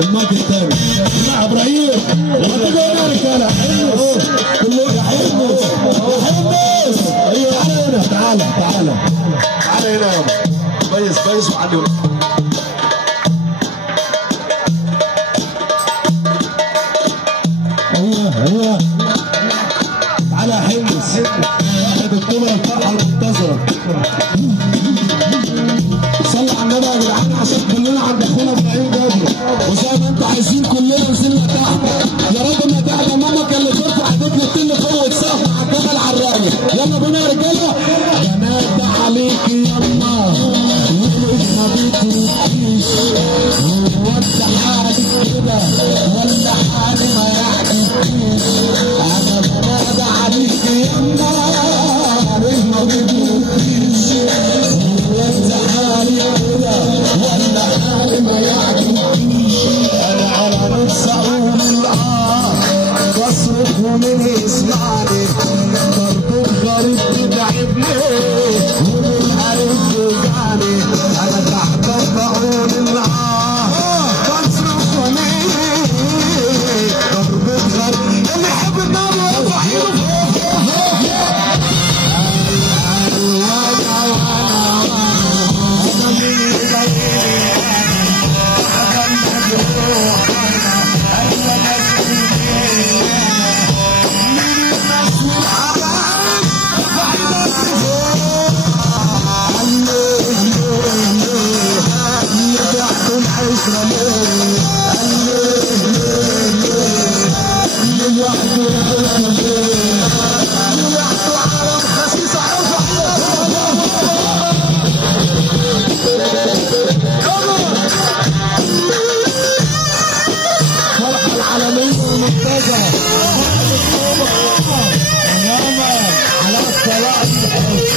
المايك الثاني مع ابراهيم يا رجاله كله يا حمص ايوه هنا تعالى هنا يابا كويس وعلي ايوه تعالى يا حمص واحد اكتوبر الفرحه المنتظره صلوا على النبي يا جدعان عشان كلنا عند اخونا ابراهيم جابر وزي ما انتوا عايزين كلنا نزلنا تحت يا رب ما تحت ماما كان اللي ترفع ايديك التل فوق وتسقف مع الجبل على الراجل يلا بينا يا رجاله جنات عليك يما ولك ما بتروحيش هو انت حالك كده ولا حالي ما يعجبكيش انا بنادى عليك يما ولك ما بتروحيش هو انت حالي كده ولا حالي ما يعجبكيش انا على نفسي اقول بصرخ ومن يسمعني برضو غريب تتعبني ومن قريب توجعني انا تحت بقول بصرخ ومن برضو غريب اللي يحب النار يرفع على الصلاة